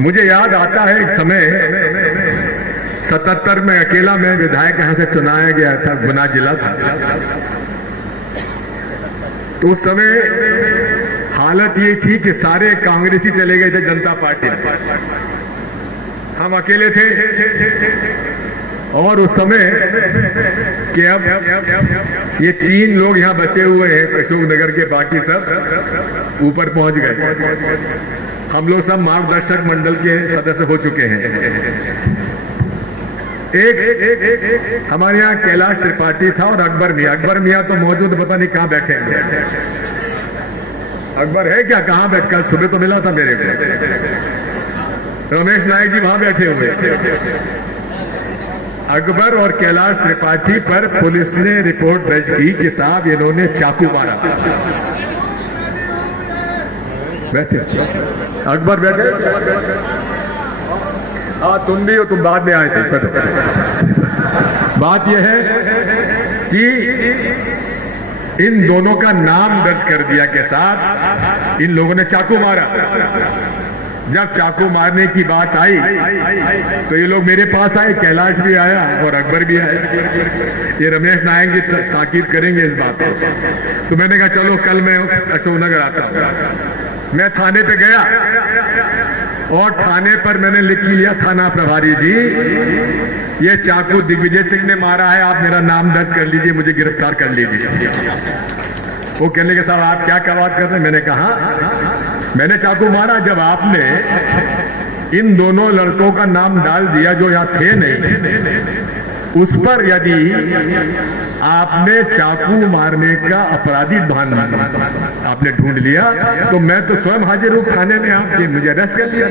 मुझे याद आता है एक समय 77 में अकेला मैं विधायक यहां से चुनाया गया था, गुना जिला था। तो उस समय हालत ये थी कि सारे कांग्रेसी चले गए थे जनता पार्टी में, हम अकेले थे। और उस समय कि अब ये 3 लोग यहां बचे हुए हैं अशोकनगर के, बाकी सब ऊपर पहुंच गए। हम लोग सब मार्गदर्शक मंडल के सदस्य हो चुके हैं। एक हमारे यहाँ कैलाश त्रिपाठी था और अकबर मियाँ तो मौजूद, पता नहीं कहाँ बैठे हैं। अकबर है क्या, कहाँ बैठ, कल सुबह तो मिला था मेरे को। रमेश नायक जी वहां बैठे हुए। अकबर और कैलाश त्रिपाठी पर पुलिस ने रिपोर्ट दर्ज की कि साहब इन्होंने चाकू मारा। बैठे अकबर बैठे। हाँ तुम भी हो, तुम बाद में आए थे। बात यह है कि इन दोनों का नाम दर्ज कर दिया के साथ इन लोगों ने चाकू मारा। जब चाकू मारने की बात आई तो ये लोग मेरे पास आए, कैलाश भी आया और अकबर भी आया। ये रमेश नायक जी ताकीद करेंगे इस बात पर। तो मैंने कहा चलो कल मैं अशोकनगर आता हूं। मैं थाने पे गया और थाने पर मैंने लिख लिया, थाना प्रभारी जी ये चाकू दिग्विजय सिंह ने मारा है, आप मेरा नाम दर्ज कर लीजिए, मुझे गिरफ्तार कर लीजिए। वो कहने के साहब आप क्या बात कर रहे हैं? मैंने कहा मैंने चाकू मारा। जब आपने इन दोनों लड़कों का नाम डाल दिया जो यहां थे नहीं, उस पर यदि आपने चाकू मारने का अपराधी भान आपने ढूंढ लिया तो मैं तो स्वयं हाजिर हूं थाने में, आपके मुझे अरेस्ट कर लिया।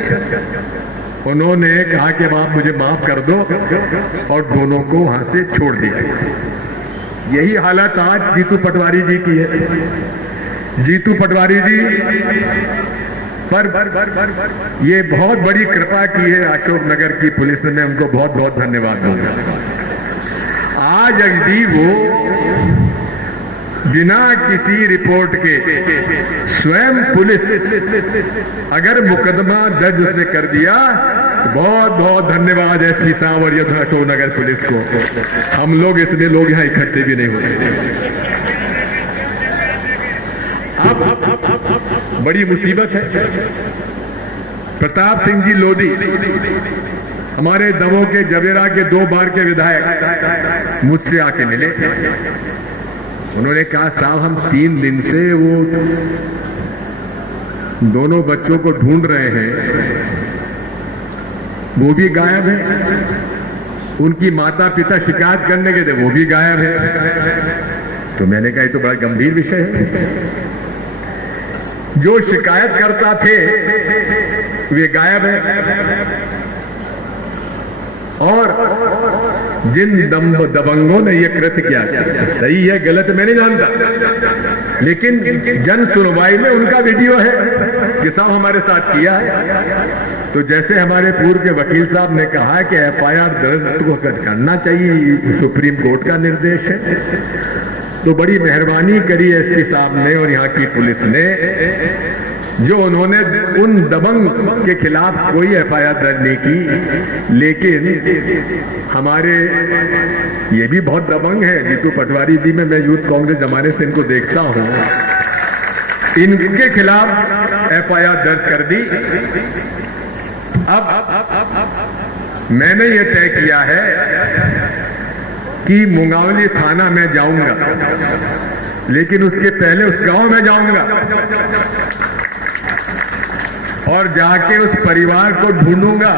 उन्होंने कहा कि अब आप मुझे माफ कर दो और दोनों को वहां से छोड़ दिया। यही हालत आज जीतू पटवारी जी की है। जीतू पटवारी जी पर ये बहुत बड़ी कृपा की है अशोकनगर की पुलिस ने, मैं उनको बहुत बहुत धन्यवाद दूंगा। आज यदि वो बिना किसी रिपोर्ट के स्वयं पुलिस अगर मुकदमा दर्ज उसने कर दिया, बहुत बहुत धन्यवाद एसपी साहब और यह अशोकनगर पुलिस को। हम लोग इतने लोग यहां इकट्ठे भी नहीं होते। अब बड़ी मुसीबत है। प्रताप सिंह जी लोधी हमारे दमोह के जवेरा के 2 बार के विधायक मुझसे आके मिले। उन्होंने कहा साहब हम 3 दिन से वो दोनों बच्चों को ढूंढ रहे हैं, वो भी गायब है। उनकी माता पिता शिकायत करने के थे, वो भी गायब है। तो मैंने कहा ये तो बड़ा गंभीर विषय है। जो शिकायत करता थे वे गायब है और जिन दबंगों ने यह कृत्य किया, सही है गलत मैं नहीं जानता, लेकिन जन सुनवाई में उनका वीडियो है कि साहब हमारे साथ किया है। तो जैसे हमारे पूर्व के वकील साहब ने कहा कि एफआईआर दर्ज करना चाहिए, सुप्रीम कोर्ट का निर्देश है। तो बड़ी मेहरबानी करी एसपी साहब ने और यहाँ की पुलिस ने, जो उन्होंने उन दबंग के खिलाफ कोई एफआईआर दर्ज नहीं की। लेकिन हमारे ये भी बहुत दबंग है जीतू पटवारी जी में, मैं यूथ कांग्रेस जमाने से इनको देखता हूं, इनके खिलाफ एफआईआर दर्ज कर दी। अब मैंने ये तय किया है कि मुंगावली थाना में जाऊंगा, लेकिन उसके पहले उस गांव में जाऊंगा और जाके उस परिवार को ढूंढूंगा,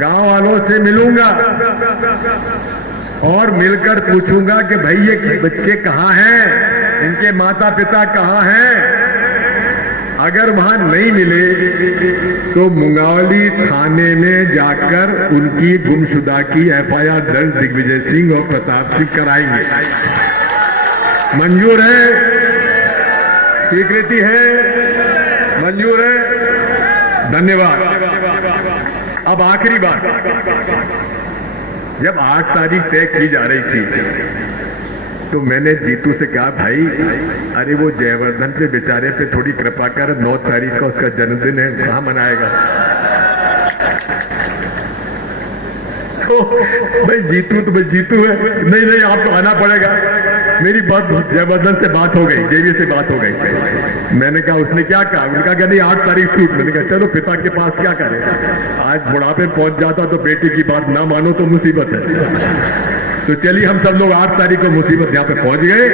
गांव वालों से मिलूंगा और मिलकर पूछूंगा कि भाई ये बच्चे कहाँ हैं, इनके माता पिता कहाँ हैं। अगर वहां नहीं मिले तो मुंगावली थाने में जाकर उनकी गुमशुदा की एफआईआर दर्ज दिग्विजय सिंह और प्रताप सिंह कराएंगे। मंजूर है? स्वीकृति है? मंजूर है? धन्यवाद। अब आखिरी बात, जब 8 तारीख तय की जा रही थी तो मैंने जीतू से कहा, भाई अरे वो जयवर्धन पे बेचारे पे थोड़ी कृपा कर, 9 तारीख का उसका जन्मदिन है, कहाँ मनाएगा? तो भाई जीतू तो भाई जीतू है, नहीं आपको आना पड़ेगा। मेरी बात जयवर्धन से बात हो गई, जेवी से बात हो गई। मैंने कहा, उसने क्या कहा? उनका कहा नहीं 8 तारीख शूट। मैंने कहा चलो पिता के पास क्या करें, आज बुढ़ापे पहुंच जाता तो बेटी की बात ना मानो तो मुसीबत है। तो चलिए हम सब लोग 8 तारीख को मुसीबत यहाँ पे पहुंच गए।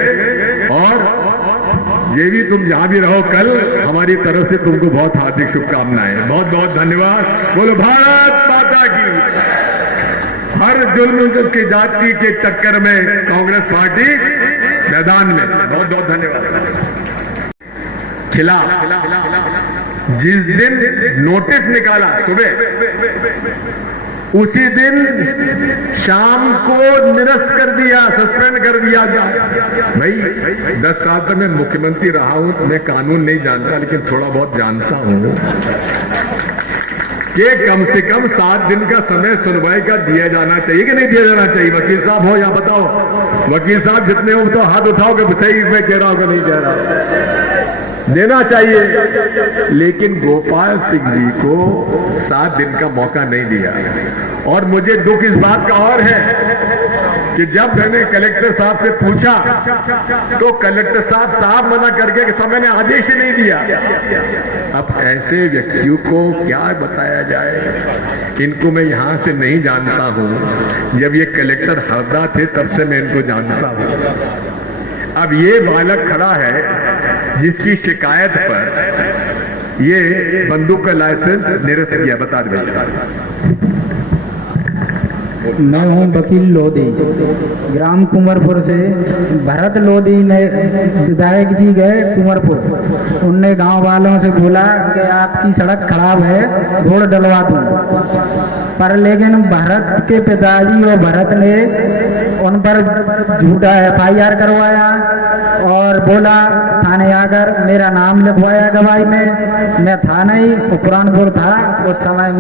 और जेवी तुम जहां भी रहो, कल हमारी तरफ से तुमको बहुत हार्दिक शुभकामनाएं, बहुत बहुत धन्यवाद। बोलो भारत माता की। हर जुल्म की जाति के टक्कर में कांग्रेस पार्टी मैदान में। बहुत बहुत धन्यवाद। खिलाफ जिस दिन नोटिस निकाला सुबह, उसी दिन शाम को निरस्त कर दिया, सस्पेंड कर दिया गया। भाई 10 साल तक मैं मुख्यमंत्री रहा हूं, मैं कानून नहीं जानता, लेकिन थोड़ा बहुत जानता हूं कि कम से कम 7 दिन का समय सुनवाई का दिया जाना चाहिए कि नहीं दिया जाना चाहिए? वकील साहब हो या बताओ, वकील साहब जितने हो तो हाथ उठाओ कि सही मैं कह रहा हूं कि नहीं कह रहा। देना चाहिए, लेकिन गोपाल सिंह जी को 7 दिन का मौका नहीं दिया। और मुझे दुख इस बात का और है कि जब मैंने कलेक्टर साहब से पूछा तो कलेक्टर साहब साफ मना करके कि समय ने आदेश ही नहीं दिया। अब ऐसे व्यक्तियों को क्या बताया जाए? इनको मैं यहां से नहीं जानता हूं, जब ये कलेक्टर हरदा थे तब से मैं इनको जानता हूं। अब ये बालक खड़ा है जिसकी शिकायत पर ये बंदूक का लाइसेंस निरस्त किया। बता दे। मैं हूं वकील लोधी, ग्राम कुंवरपुर से। भरत लोधी ने, विधायक जी गए कुंवरपुर, उनने गांव वालों से बोला कि आपकी सड़क खराब है, रोड डलवा दूं। पर लेकिन भरत के पिताजी और भरत ने उन पर झूठा FIR करवाया और बोला थाने आकर मेरा नाम लिखवाया गवाही में। मैं था नहीं, पुरानपुर था उस समय।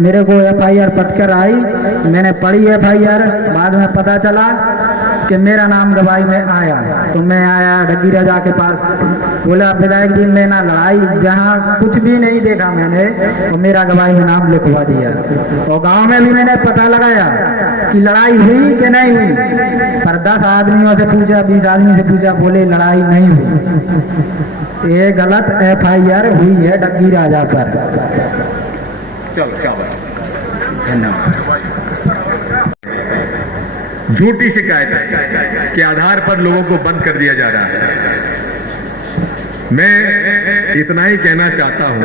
मेरे को FIR पटकर आई, मैंने पढ़ी FIR। बाद में पता चला कि मेरा नाम गवाही में आया, तो मैं आया डग्गी राजा के पास। बोला विधायक जी मैं ना लड़ाई, जहाँ कुछ भी नहीं देखा मैंने, तो मेरा गवाही में नाम लिखवा दिया। और गांव में भी मैंने पता लगाया कि लड़ाई हुई कि नहीं हुई, पर 10 आदमियों से पूछा, 20 आदमी से पूछा, बोले लड़ाई नहीं हुई। ये गलत FIR हुई है डग्गी राजा पर। चलो धन्यवाद। झूठी शिकायत के आधार पर लोगों को बंद कर दिया जा रहा है। मैं इतना ही कहना चाहता हूं,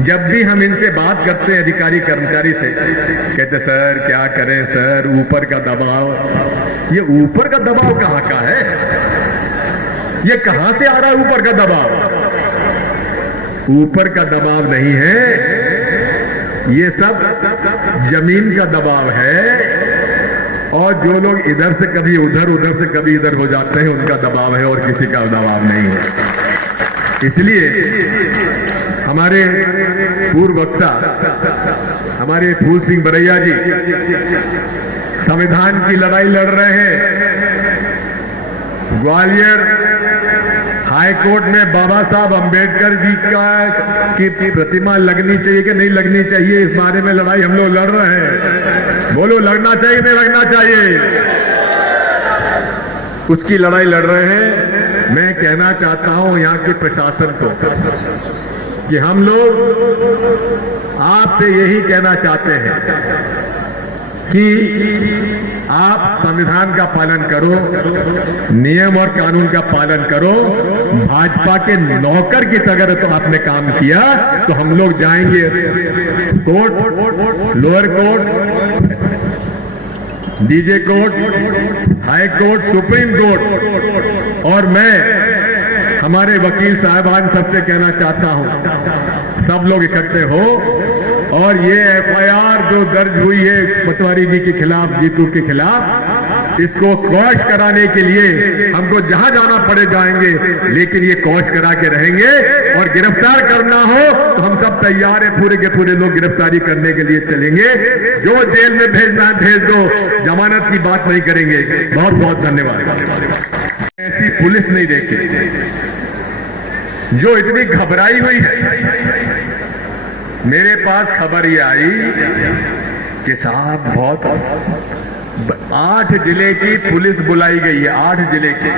जब भी हम इनसे बात करते हैं अधिकारी कर्मचारी से, कहते सर क्या करें सर, ऊपर का दबाव। ये ऊपर का दबाव कहां का है? ये कहां से आ रहा है ऊपर का दबाव? ऊपर का दबाव नहीं है, ये सब जमीन का दबाव है। और जो लोग इधर से कभी उधर, उधर से कभी इधर हो जाते हैं, उनका दबाव है और किसी का दबाव नहीं है। इसलिए हमारे पूर्व वक्ता हमारे फूल सिंह बरैया जी संविधान की लड़ाई लड़ रहे हैं। ग्वालियर हाई कोर्ट में बाबा साहब अंबेडकर जी की प्रतिमा लगनी चाहिए कि नहीं लगनी चाहिए, इस बारे में लड़ाई हम लोग लड़ रहे हैं। बोलो लगना चाहिए नहीं लगना चाहिए? उसकी लड़ाई लड़ रहे हैं। मैं कहना चाहता हूं यहाँ के प्रशासन को कि हम लोग आपसे यही कहना चाहते हैं कि आप संविधान का पालन करो, नियम और कानून का पालन करो। भाजपा के नौकर की तरह तो आपने काम किया, तो हम लोग जाएंगे court, lower court, DJ court, high court, supreme court. और मैं हमारे वकील साहबान सबसे कहना चाहता हूं, सब लोग इकट्ठे हो और ये FIR जो दर्ज हुई है पटवारी जी के खिलाफ, जीतू के खिलाफ, इसको क्रॉस कराने के लिए हमको जहां जाना पड़े जाएंगे, लेकिन ये क्रॉस करा के रहेंगे। और गिरफ्तार करना हो तो हम सब तैयार हैं, पूरे के पूरे लोग गिरफ्तारी करने के लिए चलेंगे। जो जेल में भेजना है भेज दो, जमानत की बात नहीं करेंगे। बहुत बहुत धन्यवाद। ऐसी पुलिस नहीं देखी जो इतनी घबराई हुई है। मेरे पास खबर ये आई कि साहब बहुत 8 जिले की पुलिस बुलाई गई है, 8 जिले की।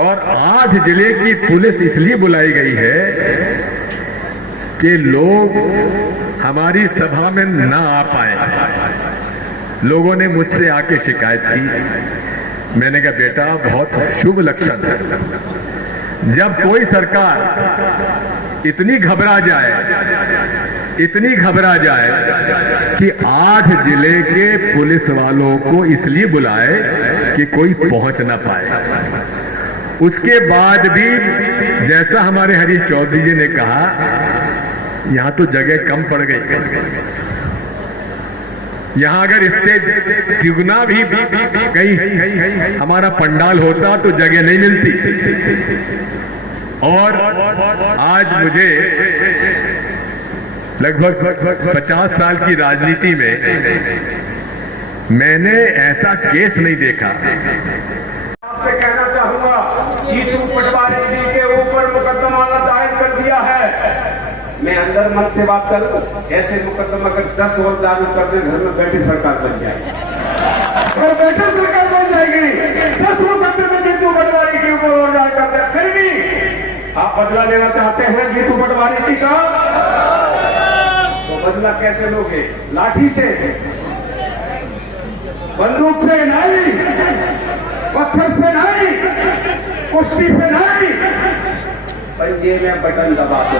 और 8 जिले की पुलिस इसलिए बुलाई गई है कि लोग हमारी सभा में ना आ पाए। लोगों ने मुझसे आके शिकायत की। मैंने कहा बेटा बहुत शुभ लक्षण है। जब कोई सरकार इतनी घबरा जाए कि 8 जिले के पुलिस वालों को इसलिए बुलाए कि कोई पहुंच ना पाए। उसके बाद भी जैसा हमारे हरीश चौधरी जी ने कहा, यहां तो जगह कम पड़ गई। यहां अगर इससे दुगना भी कहीं हमारा पंडाल होता तो जगह नहीं मिलती। और आज मुझे लगभग 50 साल की राजनीति में मैंने ऐसा केस नहीं देखा। आपसे कहना चाहूंगा, जीतू पटवारी जी के ऊपर मुकदमा दायर कर दिया है। मैं अंदर मन से बात करूं, ऐसे मुकदमा अगर 10 वर्ष लागू कर दे, घर में बैठे सरकार बन जाएगी। और बैठे सरकार बन जाएगी। 10 मुकदमे जीतू पटवारी के ऊपर और दायर कर दे, फिर भी आप बदला लेना चाहते हैं जीतू पटवारी जी का, तो बदला कैसे लोगे? लाठी से, बंदूक से नहीं, पत्थर से नहीं, कुश्ती से नहीं, पंजे में बटन दबा दो।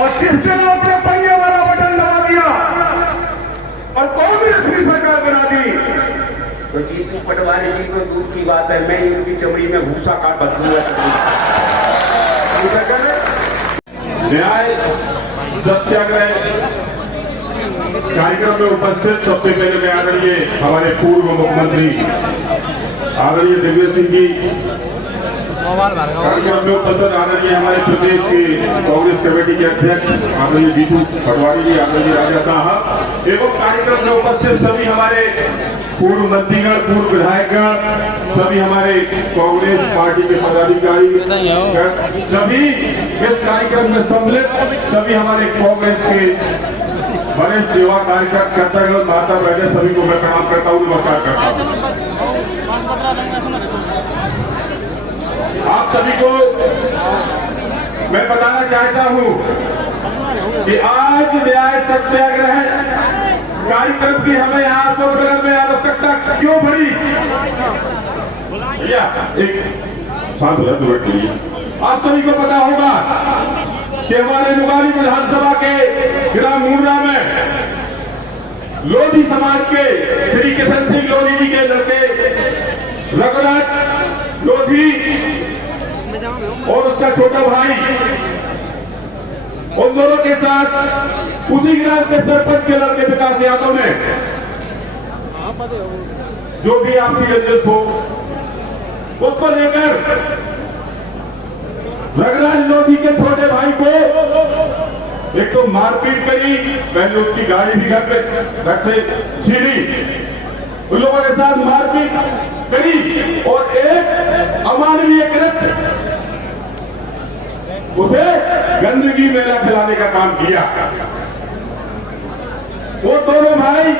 और जिस दिन आपने पंजे वाला बटन दबा दिया और कांग्रेस की सरकार बना दी, तो जीतू पटवारी जी को दूर की बात है, मैं इनकी चमड़ी में भूसा काट बदलूंगा। न्याय सत्याग्रह कार्यक्रम में उपस्थित सबसे पहले मैं आदरणीय हमारे पूर्व मुख्यमंत्री आदरणीय दिग्विजय सिंह जी, कार्यक्रम में उपस्थित आदरणीय हमारे प्रदेश के कांग्रेस कमेटी के अध्यक्ष आदरणीय जीतू पटवारी जी, आदरणीय राजा साहब, एवं कार्यक्रम में उपस्थित सभी हमारे पूर्व मंत्रीगण, पूर्व विधायकगण, सभी हमारे कांग्रेस पार्टी के पदाधिकारी, सभी इस कार्यक्रम में सम्मिलित सभी हमारे कांग्रेस के वरिष्ठ युवा कार्यकर्तागण, माता बहने, सभी को मैं प्रणाम करता हूँ, नमस्कार करता हूँ। आप सभी को मैं बताना चाहता हूँ कि आज न्याय सत्याग्रह कार्यक्रम की हमें आंदोलन में आवश्यकता क्यों पड़ी? भैया एक शांत हो जाए के लिए। आप सभी को पता होगा कि हमारे नुगारी विधानसभा के ग्राम मुर्रा में लोधी समाज के श्री किशन सिंह लोधी जी के लड़के रघुराज लोधी और उसका छोटा भाई, उन दोनों के साथ उसी ग्राम के सरपंच के लड़के विकास यादव ने जो भी आपसी रंजिश हो उसको लेकर रघुराज लोधी के छोटे भाई को एक तो मारपीट करी, मैंने उसकी गाड़ी भी घर पे घर से छीनी, उन लोगों के साथ मारपीट करी और एक अमानवीय कृत्य उसे गंदगी मेला खिलाने का काम किया। वो दोनों भाई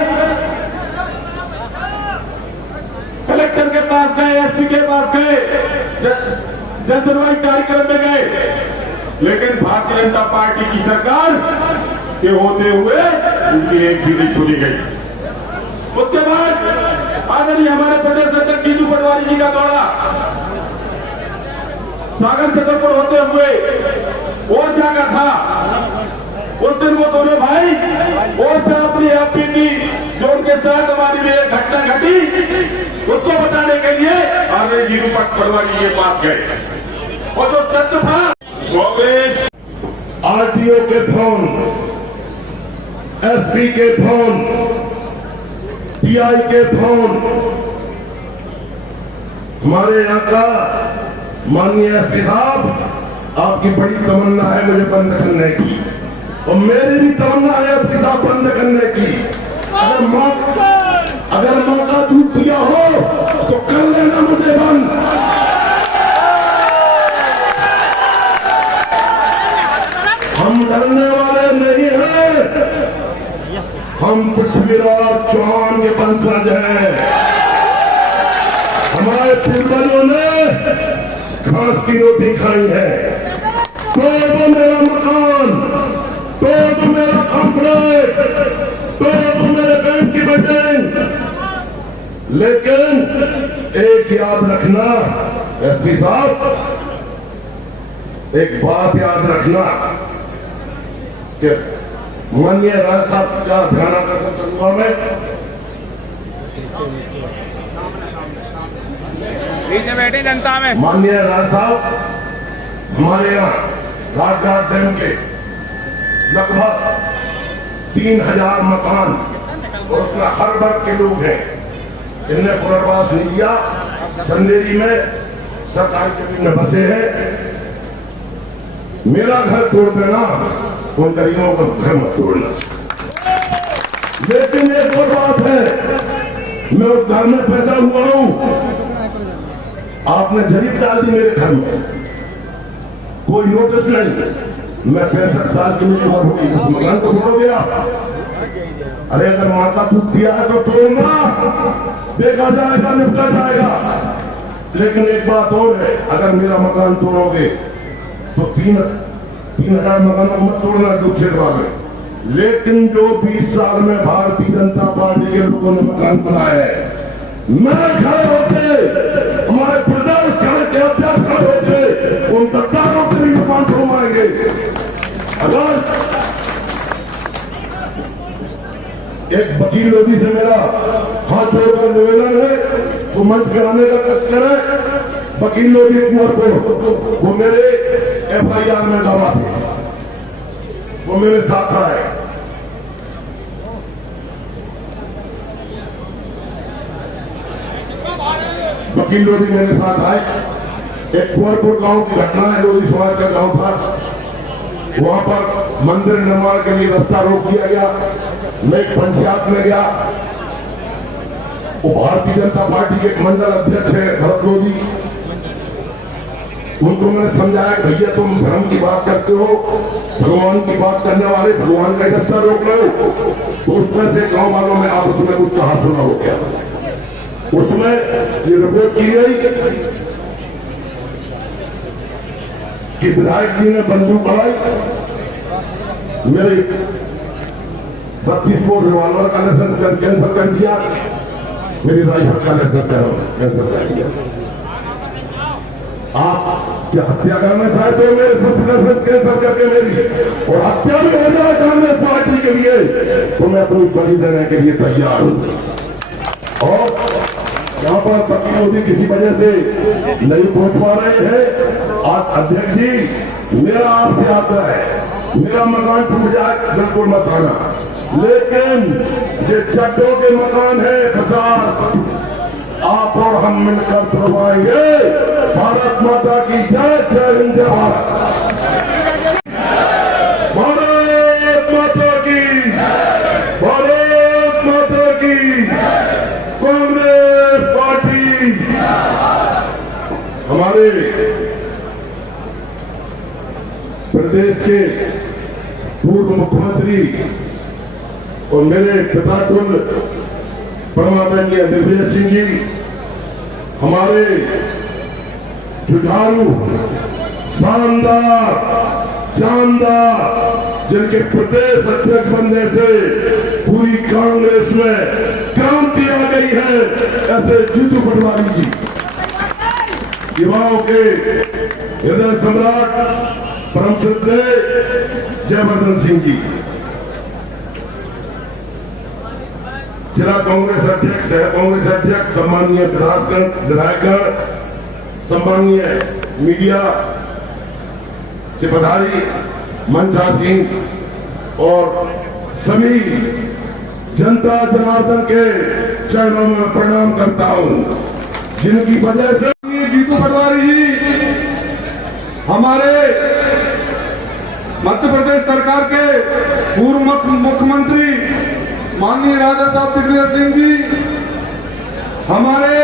कलेक्टर के पास गए, एसपी के पास गए, जनसुनवाई कार्यक्रम में गए, लेकिन भारतीय जनता पार्टी की सरकार के होते हुए उनकी एक भी नहीं सुनी गई। उसके बाद आदरणीय हमारे प्रदेश अध्यक्ष जीतू पटवारी जी का दौरा सागर छतरपुर होते हुए ओरछा का था। उस दिन वो दोनों भाई ओरछा अपनी एफपीटी जो उनके साथ हमारी में एक घटना घटी उसको बताने के लिए आदरणीय जीतू पटवारी जी के पास गए और जो सत्य था कांग्रेस आरटीओ के फोन, एसपी के फोन, DI के भवन हमारे यहाँ का माननीय एसपी साहब, आपकी बड़ी तमन्ना है मुझे बंद करने की, और मेरी भी तमन्ना है एसपी साहब बंद करने की। अगर मौका टूट दिया हो तो कर लेना मुझे बंद। हम डरने वाले नहीं हैं, हम पृथ्वीराज चौहान के वंशज हैं। हमारे पूर्वजों ने घास की रोटी खाई है। तो मेरा मकान, तो मेरा कॉम्प्लेक्स, तो मेरे बैंक की बिल्डिंग, लेकिन एक याद रखना एसपी साहब, एक बात याद रखना कि माननीय राय साहब का ध्यान आकर्षण करूंगा मैं। नीचे बैठे जनता में। माननीय राय साहब, हमारे यहाँ राजघाट डैम के लगभग 3000 मकान और उसमें हर वर्ग के लोग हैं, इन्हें पुनर्वास नहीं दिया। चंदेरी में सरकारी जमीन में बसे हैं। मेरा घर तोड़ देना, उन गरीबों का घर मत तोड़ना। लेकिन एक और बात है, मैं उस घर में पैदा हुआ हूं, आपने जरीब डाल दी मेरे घर में, कोई नोटिस नहीं। मैं 65 साल की मेरी उम्र हुई, उस मकान को तोड़ोगे आप? अरे अगर माता दूध दिया है तो तोड़ना, देखा जाएगा, निपटा जाएगा। लेकिन एक बात और है, अगर मेरा मकान तोड़ोगे तो 3000 मकान को मत तोड़ना दो क्षेत्र में। लेकिन जो 20 साल में भारतीय जनता पार्टी के लोगों ने मकान बनाया है, मैं खड़े होते, हमारे प्रदेश के अध्यक्ष खड़े होते, उन गद्दारों से भी मकान तोड़वाएंगे। अगर एक वकील लोधी से मेरा हाथ जोड़कर निवेदन है, वो मंच पे आने का कष्ट करे। वकील लोधी कुंवरपुर, वो मेरे FIR में गवाह थे, वो मेरे साथ आए। वकील लोधी मेरे साथ आए। एक कुंवरपुर गांव की घटना है, लोधी समाज का गांव था, वहां पर मंदिर निर्माण के लिए रास्ता रोक दिया गया। मैं एक पंचायत में गया, वो भारतीय जनता पार्टी के एक मंडल अध्यक्ष है भरत लोधी, उनको मैंने समझाया कि भैया तुम धर्म की बात करते हो, भगवान की बात करने वाले भगवान का रास्ता रोक रहे हो। तो उसमें से गांव वालों में आपस में कुछ कहा सुना हो गया। उसमें ये रिपोर्ट की गई कि विधायक जी ने बंदूक बढ़ाई, मेरे 32 रिवॉल्वर का लाइसेंस कैंसिल कर दिया, मेरी राइफल का लाइसेंस कैंसिल कर दिया। आप क्या हत्या करना चाहते हो मेरे लाइसेंस कैंसिल करके मेरी, और हत्या भी हो जाए कांग्रेस पार्टी के लिए, तो मैं अपनी बलि देने के लिए तैयार हूं। और यहाँ पर वकील लोधी किसी वजह से नहीं पहुंच पा रहे हैं। आज अध्यक्ष जी, मेरा आपसे आग्रह है, मेरा मकान टूट जाए बिल्कुल मत आना, लेकिन ये चड्डों के मकान है 50, आप और हम मिलकर तुड़वाएंगे। भारत माता की जय, जय हिंद, जय भारत। भारत माता की, भारत माता की, कांग्रेस पार्टी। हमारे प्रदेश के पूर्व मुख्यमंत्री और मेरे पिताकुल परमादरणीय दिग्विजय सिंह जी, हमारे जुझारू, शानदार, जानदार, जिनके प्रदेश अध्यक्ष बनने से पूरी कांग्रेस में क्रांति आ गई है, ऐसे जीतू पटवारी जी, युवाओं के हृदय सम्राट परम श्रद्धेय जयवर्धन सिंह जी, जिला कांग्रेस अध्यक्ष है, कांग्रेस अध्यक्ष सम्माननीय विधायकगण, सम्माननीय मीडिया के पधारी मनसा सिंह और सभी जनता जनार्दन के चरणों में प्रणाम करता हूं, जिनकी वजह से जीतू पटवारी जी हमारे मध्य प्रदेश सरकार के पूर्व मुख्यमंत्री माननीय राजा साहब दिग्विजय सिंह जी, हमारे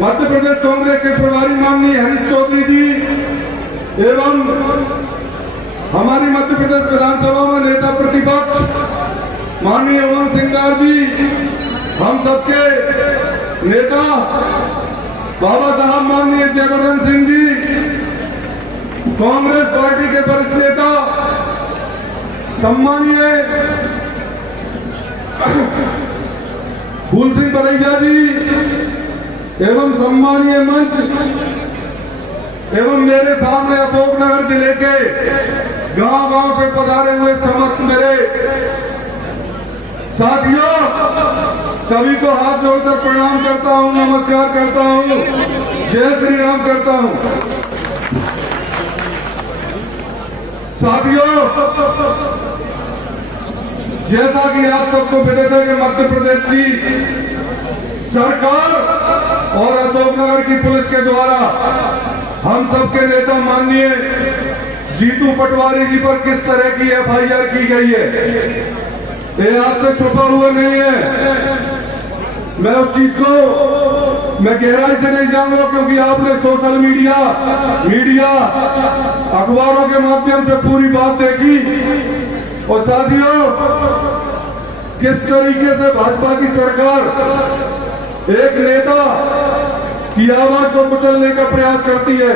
मध्य प्रदेश कांग्रेस के प्रभारी माननीय हरीश चौधरी जी एवं हमारी मध्य प्रदेश विधानसभा में नेता प्रतिपक्ष माननीय उमंग सिंगार जी, हम सबके नेता बाबा साहब माननीय जयवर्धन सिंह जी, कांग्रेस पार्टी के वरिष्ठ नेता सम्मानीय फूल सिंह बरैया जी एवं सम्मानीय मंच एवं मेरे सामने अशोकनगर जिले के गांव-गांव से पधारे हुए समस्त मेरे साथियों, सभी को हाथ जोड़कर प्रणाम करता हूं, नमस्कार करता हूं, जय श्री राम करता हूं। साथियों, जैसा कि आप सबको विदित है कि मध्य प्रदेश की सरकार और अशोकनगर की पुलिस के द्वारा हम सबके नेता माननीय जीतू पटवारी जी पर किस तरह की एफआईआर की गई है, ये आपसे छुपा हुआ नहीं है। मैं उस चीज को मैं गहराई से नहीं जाऊंगा, क्योंकि आपने सोशल मीडिया अखबारों के माध्यम से पूरी बात देखी। और साथियों, किस तरीके से भाजपा की सरकार एक नेता की आवाज को कुचलने का प्रयास करती है।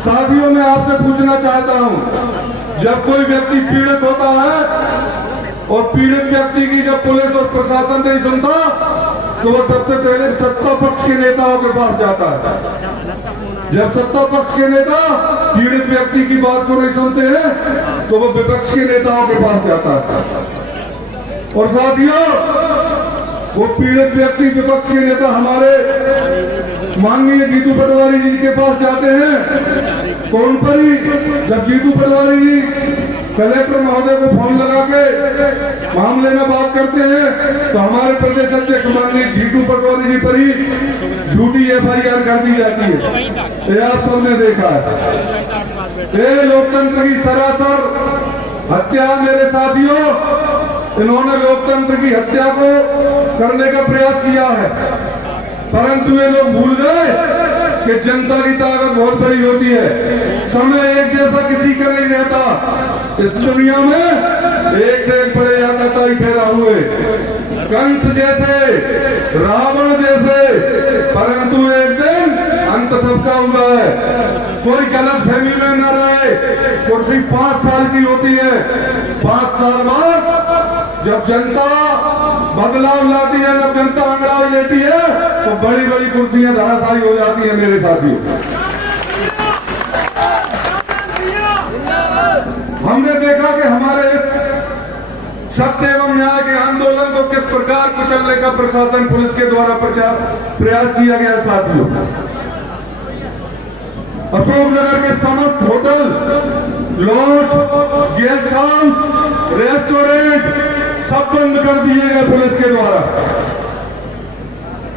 साथियों, मैं आपसे पूछना चाहता हूं, जब कोई व्यक्ति पीड़ित होता है और पीड़ित व्यक्ति की जब पुलिस और प्रशासन नहीं सुनता, तो वो सबसे पहले सत्ता पक्ष के नेताओं के पास जाता है। जब सत्ता पक्ष के नेता पीड़ित व्यक्ति की बात को नहीं सुनते हैं, तो वो विपक्ष के नेताओं के पास जाता है। और साथियों, वो पीड़ित व्यक्ति विपक्ष के नेता हमारे माननीय जीतू पटवारी जी के पास जाते हैं। तो उन पर ही जब जीतू पटवारी जी कलेक्टर महोदय को फोन लगा के मामले में बात करते हैं, तो हमारे प्रदेश अध्यक्ष माननीय जीतू पटवारी जी पर ही झूठी एफआईआर कर दी जाती है। ये आप सबने देखा है। ये लोकतंत्र की सरासर हत्या। मेरे साथियों, इन्होंने लोकतंत्र की हत्या को करने का प्रयास किया है, परंतु ये लोग भूल गए कि जनता की ताकत बहुत बड़ी होती है। समय एक जैसा किसी का नहीं रहता। इस दुनिया में एक से एक बड़े आतताई फैला हुए, कंस जैसे, रावण जैसे, परंतु एक दिन अंत सबका हुआ है। कोई गलत फहमी में न रहे। कुर्सी 5 साल की होती है। 5 साल बाद जब जनता बदलाव लाती है, जब जनता अंगड़ाई लेती है, तो बड़ी बड़ी कुर्सियां धराशायी हो जाती है। मेरे साथियों, हमने देखा कि हमारे इस सत्य एवं न्याय के आंदोलन को किस प्रकार कुचलने का प्रशासन पुलिस के द्वारा प्रयास किया गया। साथियों, अशोकनगर के समस्त hotel, lodge, guest house, restaurant सब बंद कर दिए गए पुलिस के द्वारा।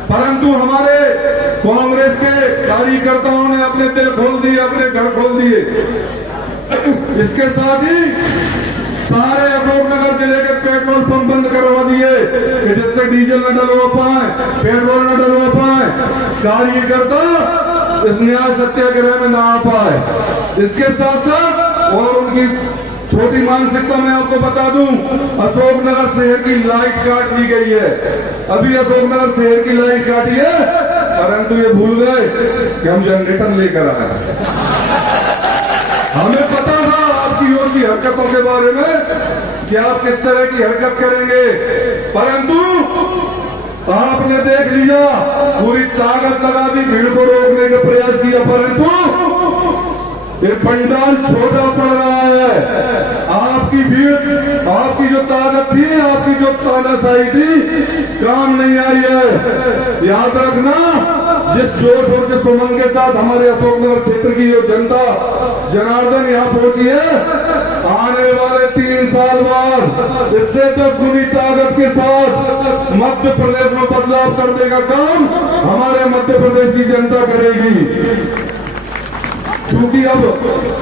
परंतु हमारे कांग्रेस के कार्यकर्ताओं ने अपने दिल खोल दिए, अपने घर खोल दिए। इसके साथ ही सारे अशोकनगर जिले के पेट्रोल पंप बंद करवा दिए कि जिससे डीजल न डलवा पाए, पेट्रोल न डलवा पाए, कार्यकर्ता इस न्याय सत्याग्रह में न आ पाए। इसके साथ साथ और उनकी छोटी मानसिकता में आपको बता दूं, अशोकनगर शहर की लाइट काट दी गई है। अभी अशोकनगर शहर की लाइट काटी है, परंतु ये भूल गए कि हम जनरेटर लेकर आए। हमें पता था आपकी ओर की हरकतों के बारे में कि आप किस तरह की हरकत करेंगे, परंतु आपने देख लिया, पूरी ताकत लगा दी, भीड़ को रोकने का प्रयास किया, परंतु ये पंडाल छोटा पड़ रहा है। आपकी भीड़, आपकी जो ताकत थी, आपकी जो तानाशाही थी, काम नहीं आई है। याद रखना, जिस जोश और जिस उमंग के साथ हमारे अशोकनगर क्षेत्र की जो जनता जनार्दन यहाँ पहुंची है, आने वाले 3 साल बाद इससे 10 गुनी ताकत के साथ मध्य प्रदेश में बदलाव करने का काम हमारे मध्य प्रदेश की जनता करेगी। क्योंकि अब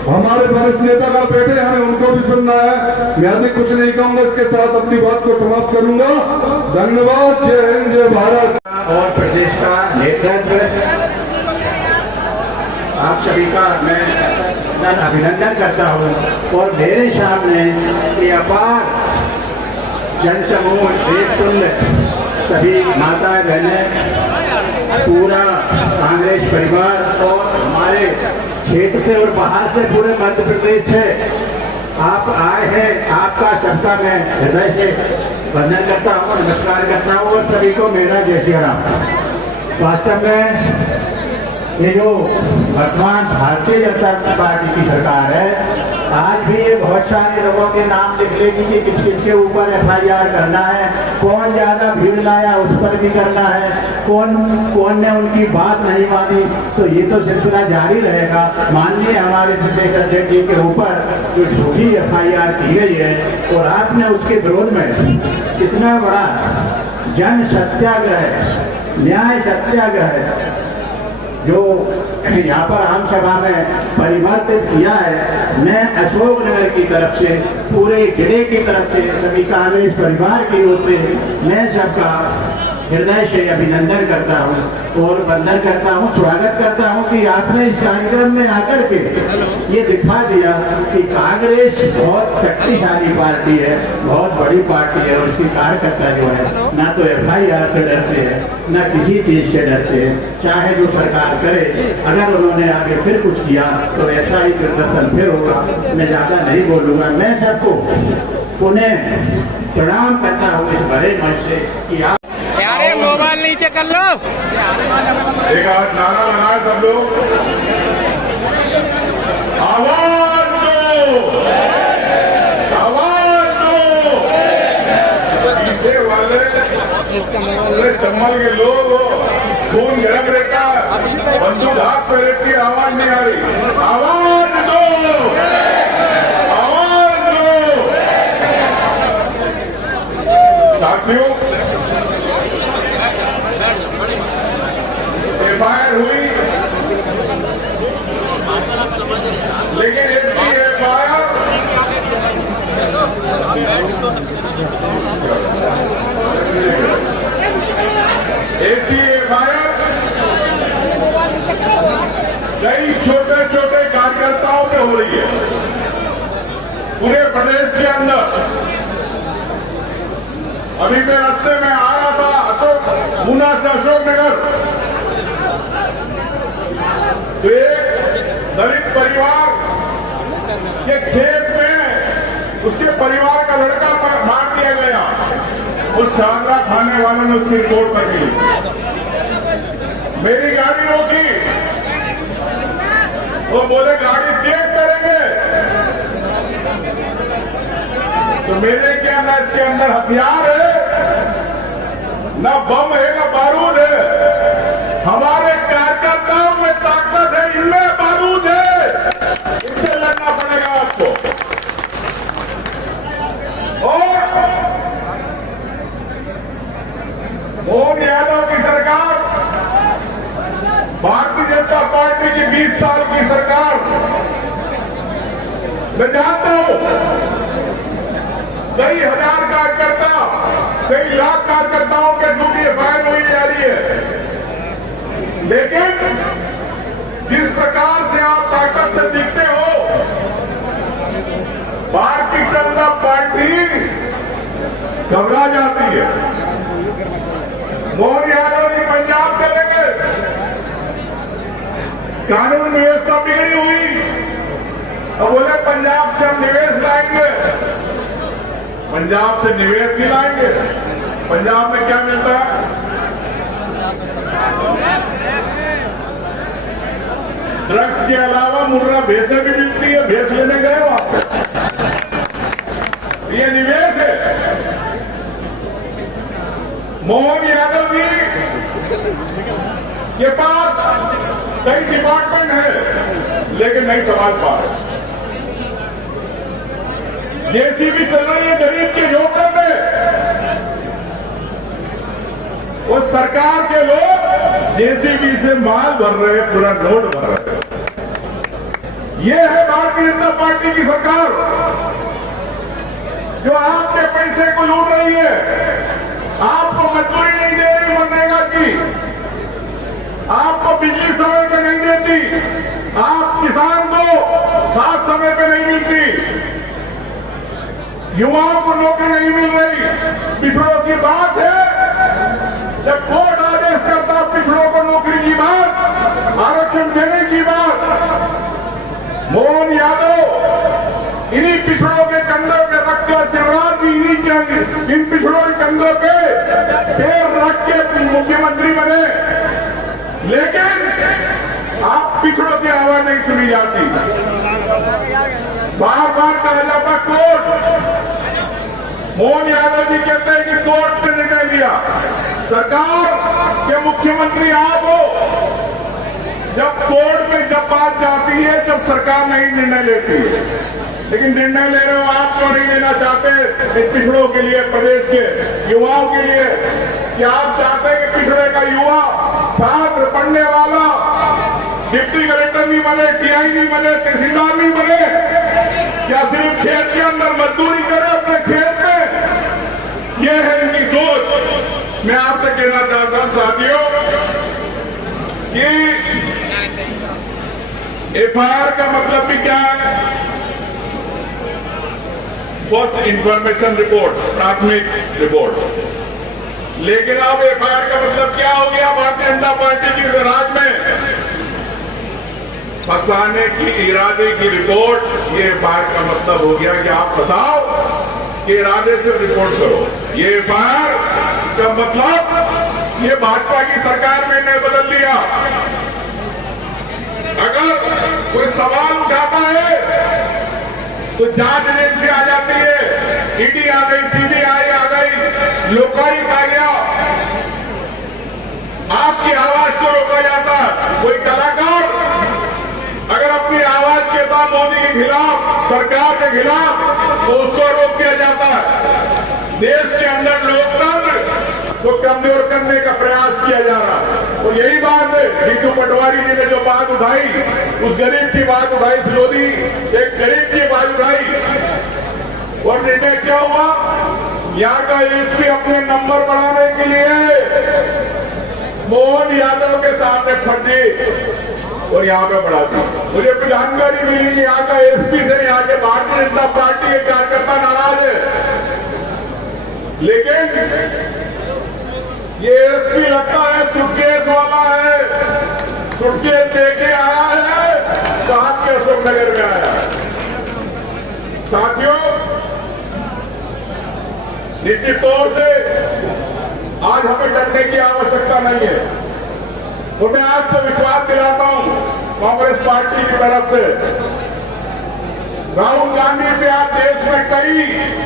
हमारे वरिष्ठ नेता का बेटे हमें उनको भी सुनना है। मैं अधिक कुछ नहीं कहूंगा, इसके साथ अपनी बात को समाप्त करूंगा। धन्यवाद। जय हिंद, जय भारत। और प्रदेश का नेतृत्व, आप सभी का मैं अभिनंदन करता हूं। और मेरे सामने ये अपार जनसमूह, देशतुल्य सभी माता बहनें, पूरा कांग्रेस परिवार और हमारे क्षेत्र से और बाहर से पूरे मध्य प्रदेश से आप आए हैं। आपका सबका मैं हृदय से वंदन करता हूँ, नमस्कार करता हूँ और सभी को मेरा जय श्री राम। वास्तव में ये जो वर्तमान भारतीय जनता पार्टी की सरकार है, आज भी ये बहुत सारे लोगों के नाम लिख लेगी कि किस किस के ऊपर FIR करना है, कौन ज्यादा भीड़ लाया उस पर भी करना है, कौन ने उनकी बात नहीं मानी। तो ये तो सिलसिला जारी रहेगा। माननीय हमारे प्रदेश अध्यक्ष जी के ऊपर जो झूठी FIR की गई है और आपने उसके विरोध में इतना बड़ा जन सत्याग्रह, न्याय सत्याग्रह जो यहाँ पर आम सभा में परिवर्तित किया है, मैं अशोकनगर की तरफ से, पूरे जिले की तरफ से, सभी कांग्रेस परिवार की ओर से मैं सबका हृदय से अभिनंदन करता हूँ और वंदन करता हूँ, स्वागत करता हूँ कि आपने इस कार्यक्रम में आकर के ये दिखा दिया कि कांग्रेस बहुत शक्तिशाली पार्टी है, बहुत बड़ी पार्टी है और इसके कार्यकर्ता जो है ना तो FIR से डरते हैं, न किसी चीज से डरते हैं। चाहे जो सरकार करे, अगर उन्होंने आगे फिर कुछ किया तो ऐसा ही प्रदर्शन फिर होगा। मैं ज्यादा नहीं बोलूंगा। मैं सबको पुनः प्रणाम करता हूँ इस बड़े मंच से कि आप यारे मोबाइल नीचे कर लो। एक आज नारा लगाए सब लोग, आवाज दो, आवाज दो। पीछे वाले चम्मल के लोग खून गरम रहता है, बंदूक हाथ पे रहती है, आवाज नहीं आ रही। आवाज दो, आवाज दो। साथियों, FIR हुई, लेकिन ऐसी FIR कई छोटे छोटे कार्यकर्ताओं पे हो रही है पूरे प्रदेश के अंदर। अभी मैं रास्ते में आ रहा था पूना से अशोकनगर, तो एक दलित परिवार के खेत में उसके परिवार का लड़का मार दिया गया। उस चांद्रा खाने वालों ने उसकी रिपोर्ट कर दी। मेरी गाड़ी रोकी, वो बोले गाड़ी चेक करेंगे। तो मेरे क्या ना इसके अंदर हथियार है, न बम है, न बारूद है। हमारे कार्यकर्ताओं में ताकत है, इनमें बारूद है। इससे लड़ना पड़ेगा आपको। और मोहन यादव की सरकार, भारतीय जनता पार्टी की 20 साल की सरकार, मैं जानता हूं कई हजार कार्यकर्ता, कई लाख कार्यकर्ताओं के ड्यूटी FIR हुई जा रही है। लेकिन जिस प्रकार से आप ताकत से दिखते हो, भारतीय जनता पार्टी घबरा जाती है। मोहन यादव जी पंजाब चलेंगे, कानून व्यवस्था बिगड़ी हुई, अब बोले पंजाब से हम निवेश लाएंगे। पंजाब से निवेश नहीं लाएंगे। पंजाब में क्या मिलता है? ड्रग्स के अलावा मुर्रा भैंसें भी मिलती है, भैंस लेने गए वहां पे। ये निवेश है। मोहन यादव जी के पास कई डिपार्टमेंट है लेकिन नहीं संभाल पा रहे। जेसीबी चल रही है गरीब के झोपड़े में, वो सरकार के लोग जेसीबी से माल भर रहे हैं, पूरा लोड भर रहे हैं। ये है भारतीय जनता पार्टी की सरकार जो आपके पैसे को लूट रही है, आपको मजदूरी नहीं दे रही मनरेगा की, आपको बिजली समय पे नहीं देती, आप किसान को खास समय पे नहीं मिलती, युवाओं को नौकरी नहीं मिल रही। पिछड़ों की बात है, जब कोर्ट आदेश करता पिछड़ों को नौकरी की बात, आरक्षण देने की बात, मोहन यादव इन्हीं पिछड़ों के कंधों पे रखकर शिवराज जी इन पिछड़ों के कंधों पे पैर रख के मुख्यमंत्री बने, लेकिन आप पिछड़ों की आवाज नहीं सुनी जाती। बार बार कहा जाता कोर्ट, मोहन यादव जी कहते हैं कि कोर्ट ने निर्णय लिया। सरकार के मुख्यमंत्री आप हो, जब कोर्ट में जब बात जाती है जब सरकार नहीं निर्णय लेती है, लेकिन निर्णय ले रहे हो आप, क्यों नहीं लेना चाहते इन पिछड़ों के लिए, प्रदेश के युवाओं के लिए? क्या आप चाहते हैं कि पिछड़े का युवा छात्र पढ़ने वाला डिप्टी कलेक्टर नहीं बने, टीआई नहीं बने, तहसीलदार नहीं बने? क्या सिर्फ खेत के अंदर मजदूरी करे अपने खेत में? यह है इनकी सोच। मैं आपसे कहना चाहता हूं साथियों कि एफआईआर का मतलब भी क्या है? फर्स्ट इंफॉर्मेशन रिपोर्ट, प्राथमिक रिपोर्ट। लेकिन अब एफआईआर का मतलब क्या हो गया भारतीय जनता पार्टी की राज में? फंसाने की इरादे की रिपोर्ट। ये एफआईआर का मतलब हो गया कि आप फंसाओ के इरादे से रिपोर्ट करो। ये एफआईआर का मतलब ये भाजपा की सरकार में ने बदल दिया। अगर कोई सवाल उठाता है तो जांच एजेंसी आ जाती है, ईडी आ गई, सीबीआई आ गई, लोकायुक्त आ गया, आपकी आवाज को रोका जाता है। कोई कलाकार अगर अपनी आवाज के बाद मोदी के खिलाफ, सरकार के खिलाफ, तो उसको रोक दिया जाता है। देश के अंदर लोकतंत्र को कमजोर करने का प्रयास किया जा रहा है। तो यही बात है, जीतू पटवारी जी ने जो बात उठाई, उस गरीब की बात उठाई, सिरोधी एक गरीब की बात उठाई, और निर्णय क्या हुआ? यहाँ का एसपी अपने नंबर बढ़ाने के लिए मोहन यादव के सामने फटे और यहाँ पे बढ़ा दी। मुझे कुछ जानकारी मिली कि यहाँ का एसपी से यहाँ के भारतीय जनता पार्टी के कार्यकर्ता नाराज है, लेकिन ये एसपी लगता है सुटकेस वाला है, सुटकेस देके आया है, कहा के अशोकनगर में आया है। साथियों, निश्चित तौर से आज हमें डरने की आवश्यकता नहीं है, और मैं आपसे विश्वास दिलाता हूं कांग्रेस पार्टी की तरफ से, राहुल गांधी पे आज देश में कई